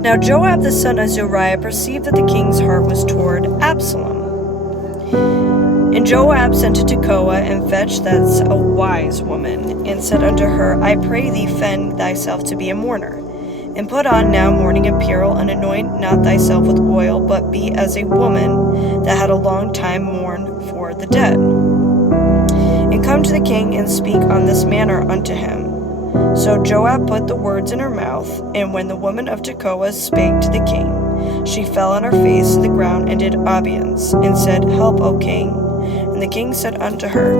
Now Joab the son of Zeruiah perceived that the king's heart was toward Absalom. And Joab sent to Tekoa, and fetched thence a wise woman, and said unto her, I pray thee, fend thyself to be a mourner, and put on now mourning apparel, and anoint not thyself with oil, but be as a woman that had a long time mourned for the dead. And come to the king, and speak on this manner unto him. So Joab put the words in her mouth, and when the woman of Tekoa spake to the king, she fell on her face to the ground, and did obeisance, and said, Help, O king. And the king said unto her,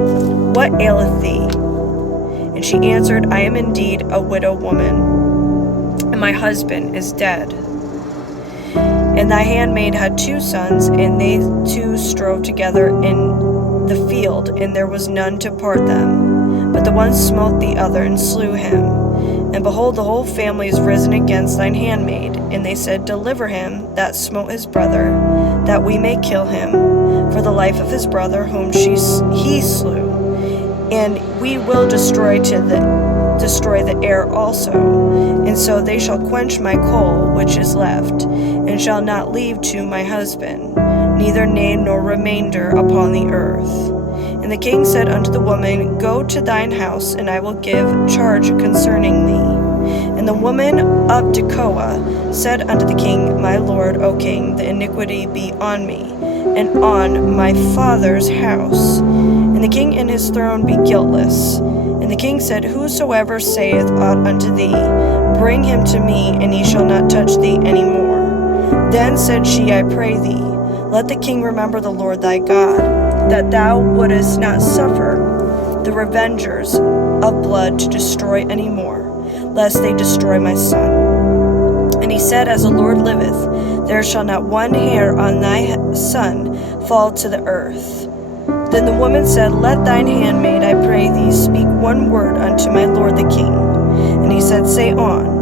What aileth thee? And she answered, I am indeed a widow woman, and my husband is dead. And thy handmaid had 2 sons, and they 2 strove together in the field, and there was none to part them. But the one smote the other, and slew him. And behold, the whole family is risen against thine handmaid. And they said, Deliver him that smote his brother, that we may kill him, for the life of his brother whom he slew. And we will destroy the heir also. And so they shall quench my coal which is left, and shall not leave to my husband, neither name nor remainder upon the earth. And the king said unto the woman, Go to thine house, and I will give charge concerning thee. And the woman of Tekoa said unto the king, My lord, O king, the iniquity be on me, and on my father's house, and the king and his throne be guiltless. And the king said, Whosoever saith aught unto thee, bring him to me, and he shall not touch thee any more. Then said she, I pray thee, let the king remember the Lord thy God, that thou wouldest not suffer the revengers of blood to destroy any more, lest they destroy my son. And he said, As the Lord liveth, there shall not one hair on thy son fall to the earth. Then the woman said, Let thine handmaid, I pray thee, speak one word unto my lord the king. And he said, Say on.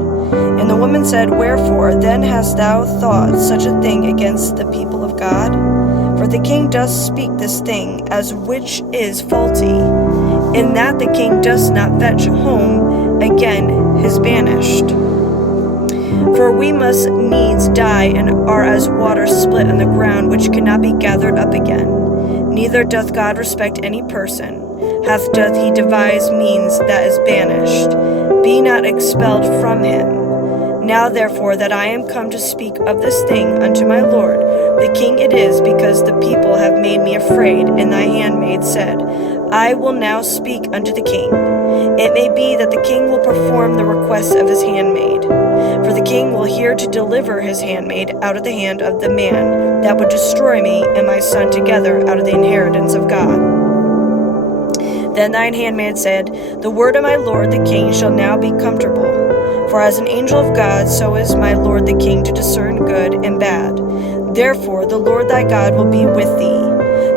And the woman said, Wherefore then hast thou thought such a thing against the people of God? For the king doth speak this thing as which is faulty, in that the king does not fetch home again his banished. For we must needs die, and are as water split on the ground, which cannot be gathered up again. Neither doth God respect any person. Doth he devise means that is banished? Be not expelled from him. Now therefore that I am come to speak of this thing unto my lord, the king, it is because the people have made me afraid. And thy handmaid said, I will now speak unto the king. It may be that the king will perform the request of his handmaid. For the king will hear to deliver his handmaid out of the hand of the man that would destroy me and my son together out of the inheritance of God. Then thine handmaid said, The word of my lord the king shall now be comfortable. For as an angel of God, so is my lord the king to discern good and bad. Therefore the Lord thy God will be with thee.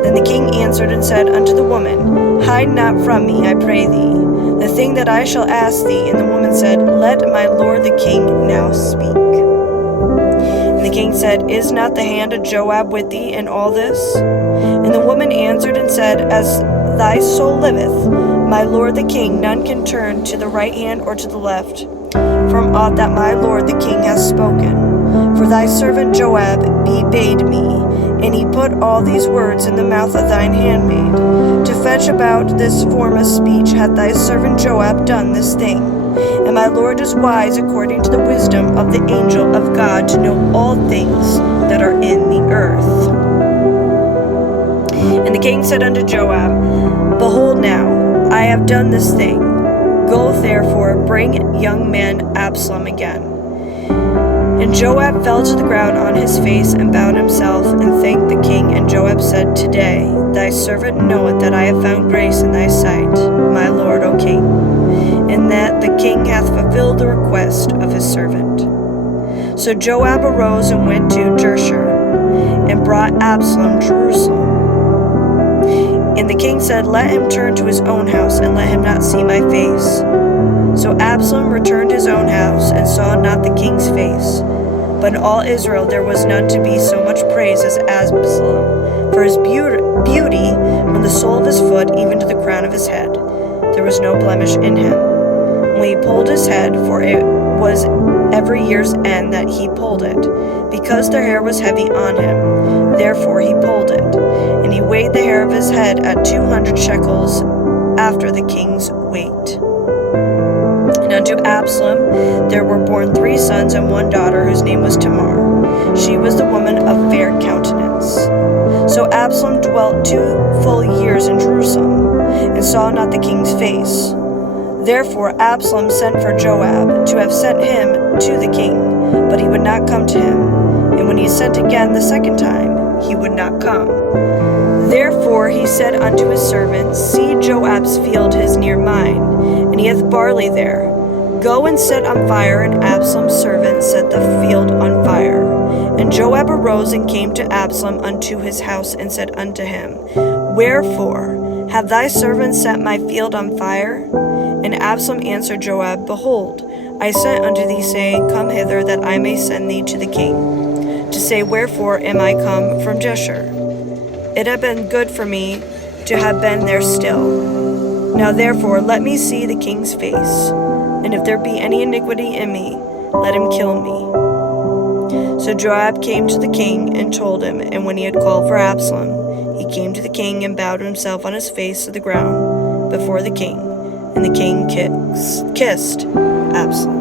Then the king answered and said unto the woman, Hide not from me, I pray thee, the thing that I shall ask thee. And the woman said, Let my lord the king now speak. And the king said, Is not the hand of Joab with thee in all this? And the woman answered and said, As thy soul liveth, my lord the king, none can turn to the right hand or to the left, from aught that my lord the king hath spoken. For thy servant Joab bade me, and he put all these words in the mouth of thine handmaid. To fetch about this form of speech hath thy servant Joab done this thing. And my lord is wise according to the wisdom of the angel of God, to know all things that are in the earth. And the king said unto Joab, Behold now, I have done this thing. Go therefore, bring young man Absalom again. And Joab fell to the ground on his face, and bowed himself, and thanked the king. And Joab said, Today thy servant knoweth that I have found grace in thy sight, my lord, O king, and that the king hath fulfilled the request of his servant. So Joab arose and went to Jeshurun, and brought Absalom to Jerusalem. And the king said, Let him turn to his own house, and let him not see my face. So Absalom returned to his own house, and saw not the king's face. But in all Israel there was none to be so much praised as Absalom, for his beauty from the sole of his foot even to the crown of his head. There was no blemish in him. When he pulled his head, for it was every year's end that he pulled it, because their hair was heavy on him. Therefore he pulled it. And he weighed the hair of his head at 200 shekels after the king's weight. And unto Absalom there were born 3 sons and 1 daughter, whose name was Tamar. She was the woman of fair countenance. So Absalom dwelt 2 full years in Jerusalem, and saw not the king's face. Therefore Absalom sent for Joab, to have sent him to the king, but he would not come to him. And when he sent again the second time, he would not come. Therefore he said unto his servants, See, Joab's field is near mine, and he hath barley there. Go and set on fire. And Absalom's servant set the field on fire. And Joab arose and came to Absalom unto his house, and said unto him, Wherefore have thy servants set my field on fire? And Absalom answered Joab, Behold, I sent unto thee, saying, Come hither, that I may send thee to the king, to say, Wherefore am I come from Jeshurun? It had been good for me to have been there still. Now therefore let me see the king's face, and if there be any iniquity in me, let him kill me. So Joab came to the king and told him, and when he had called for Absalom, he came to the king and bowed himself on his face to the ground before the king, and the king kissed Absalom.